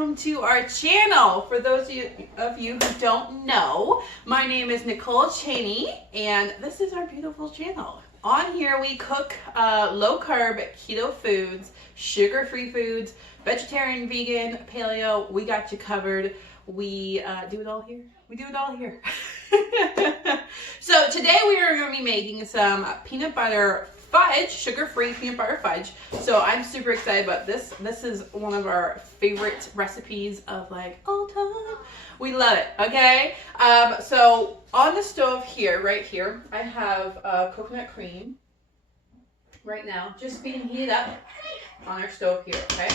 welcome to our channel. For those of you who don't know, my name is Nicole Cheney, and this is our beautiful channel. On here we cook low carb keto foods, sugar-free foods, vegetarian, vegan, paleo. We got you covered. We do it all here. We do it all here. So today we are going to be making some peanut butter fudge, sugar-free peanut butter fudge. So I'm super excited about this. This is one of our favorite recipes of like all time. We love it, okay? So on the stove here, right here, I have coconut cream right now, just being heated up on our stove here, okay?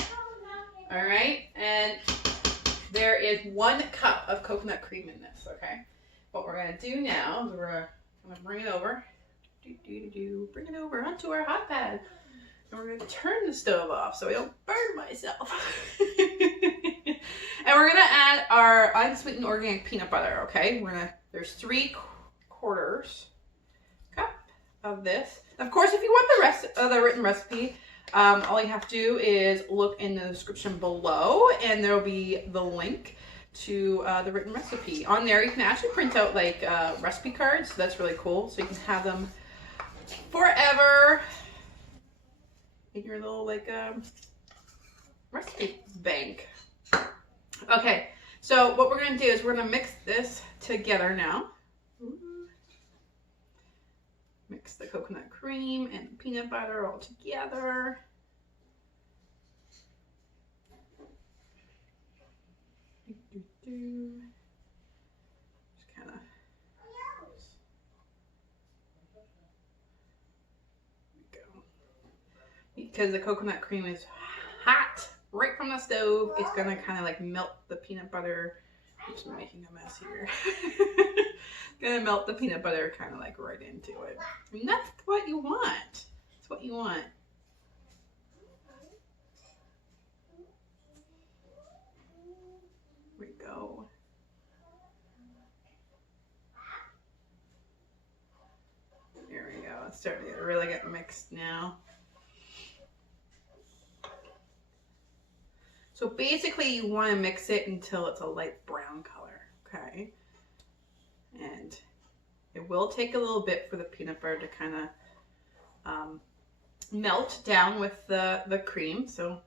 All right, and there is 1 cup of coconut cream in this, okay? What we're gonna do now is we're gonna bring it over. Bring it over onto our hot pad. And we're gonna turn the stove off so I don't burn myself. And we're gonna add our unsweetened organic peanut butter, okay? There's 3/4 cup of this. Of course, if you want the rest of the written recipe, all you have to do is look in the description below and there'll be the link to the written recipe. On there you can actually print out like recipe cards. So that's really cool. So you can have them forever in your little like recipe bank. Okay, so what we're gonna do is we're gonna mix this together now. Mix the coconut cream and the peanut butter all together. Just kind of go. Because the coconut cream is hot right from the stove, it's gonna kind of like melt the peanut butter. I'm just making a mess here. Gonna melt the peanut butter kind of like right into it. And that's what you want. That's what you want. Here we go. There we go. It's starting to really get mixed now. So basically you want to mix it until it's a light brown color, okay? And it will take a little bit for the peanut butter to kind of melt down with the cream. So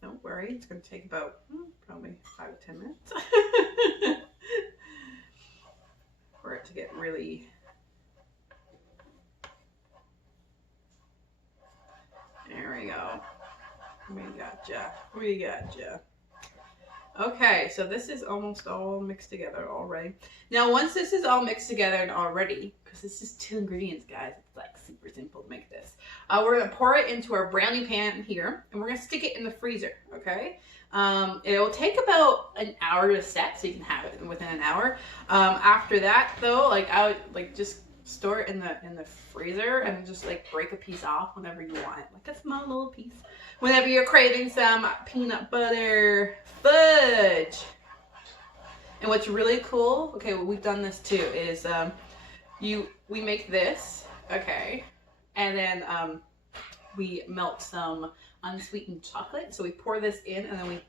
don't worry, it's going to take about probably 5 to 10 minutes for it to get really there we go. We gotcha. Okay, so this is almost all mixed together already. Now, once this is all mixed together and all ready, because this is 2 ingredients, guys, it's like super simple to make this. We're gonna pour it into our brownie pan here, and we're gonna stick it in the freezer, okay? It will take about an hour to set, so you can have it within an hour. After that, though, like I would like just store it in the freezer and just like break a piece off whenever you want, like a small little piece. Whenever you're craving some peanut butter fudge. And what's really cool, okay, well, we've done this too, is we make this, okay, and then we melt some unsweetened chocolate. So we pour this in and then we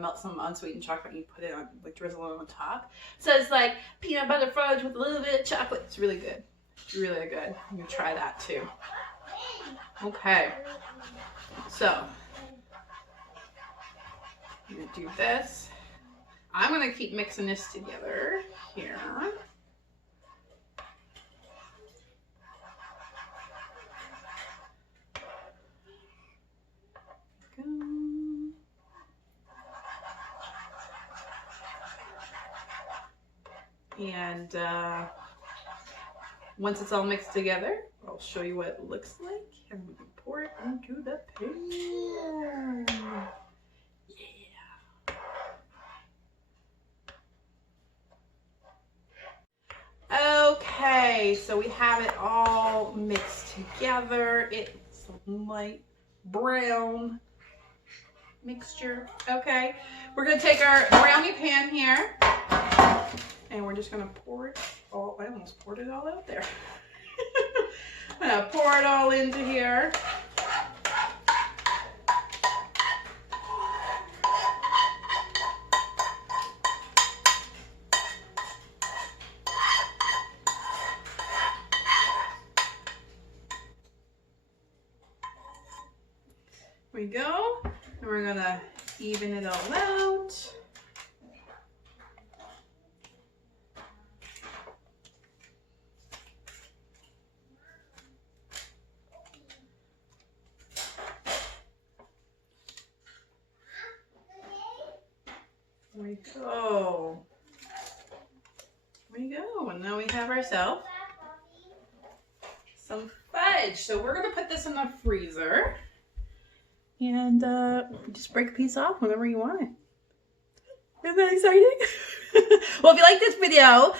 melt some unsweetened chocolate and you put it on, like drizzle it on top. So it's like peanut butter fudge with a little bit of chocolate. It's really good. It's really good. You can try that too. Okay. So I'm gonna do this. I'm gonna keep mixing this together here. And once it's all mixed together, I'll show you what it looks like, and we can pour it into the pan. Yeah. Okay, so we have it all mixed together. It's a light brown mixture. Okay, we're gonna take our brownie pan here. And we're just gonna pour it all, I almost poured it all out there. I'm gonna pour it all into here. we go. And we're gonna even it all out. There we go. There we go. And now we have ourselves some fudge. So we're gonna put this in the freezer and just break a piece off whenever you want it. Isn't that exciting? Well, if you like this video,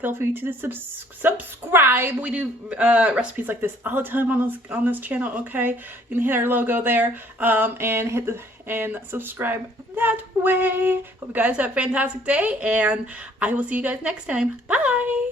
feel free to subscribe. We do recipes like this all the time on this channel. Okay, you can hit our logo there and subscribe that way. Hope you guys have a fantastic day, and I will see you guys next time. Bye.